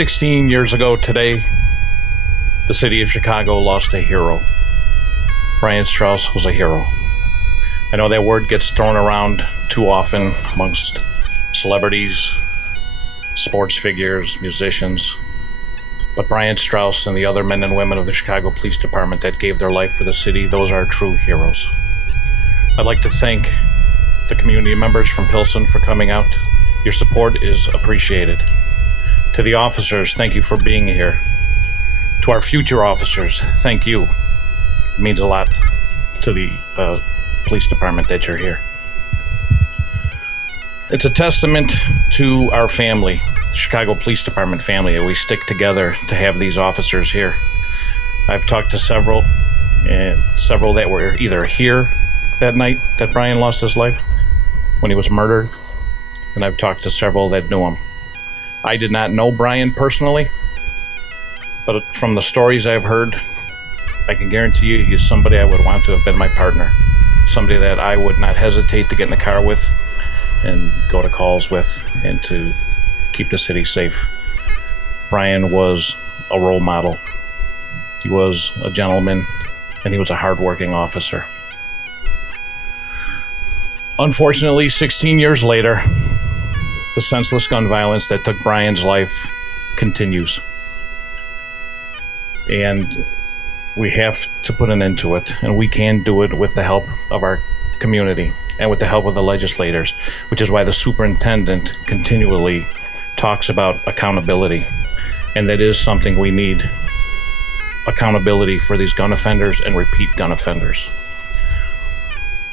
16 years ago today, the city of Chicago lost a hero. Brian Strouse was a hero. I know that word gets thrown around too often amongst celebrities, sports figures, musicians, but Brian Strouse and the other men and women of the Chicago Police Department that gave their life for the city, those are true heroes. I'd like to thank the community members from Pilsen for coming out. Your support is appreciated. To the officers, thank you for being here. To our future officers, thank you. It means a lot to the police department that you're here. It's a testament to our family, the Chicago Police Department family, that we stick together to have these officers here. I've talked to several that were either here that night that Brian lost his life, when he was murdered, and I've talked to several that knew him. I did not know Brian personally, but from the stories I've heard, I can guarantee you he's somebody I would want to have been my partner. Somebody that I would not hesitate to get in the car with and go to calls with and to keep the city safe. Brian was a role model. He was a gentleman, and he was a hardworking officer. Unfortunately, 16 years later, the senseless gun violence that took Brian's life continues. And we have to put an end to it, and we can do it with the help of our community and with the help of the legislators, which is why the superintendent continually talks about accountability. And that is something we need, accountability for these gun offenders and repeat gun offenders.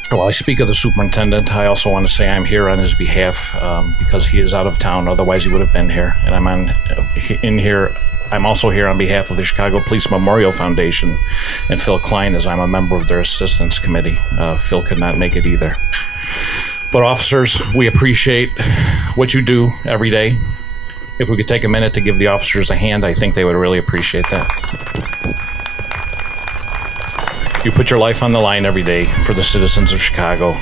While I speak of the superintendent, I also want to say I'm here on his behalf because he is out of town. Otherwise, he would have been here. And I'm also here on behalf of the Chicago Police Memorial Foundation and Phil Klein, as I'm a member of their assistance committee. Phil could not make it either. But officers, we appreciate what you do every day. If we could take a minute to give the officers a hand, I think they would really appreciate that. You put your life on the line every day for the citizens of Chicago,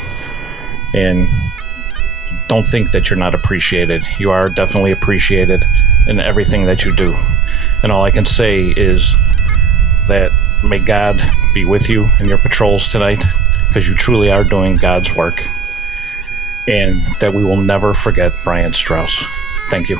and don't think that you're not appreciated. You are definitely appreciated in everything that you do. And all I can say is that may God be with you in your patrols tonight, because you truly are doing God's work, and that we will never forget Brian Strouse. Thank you.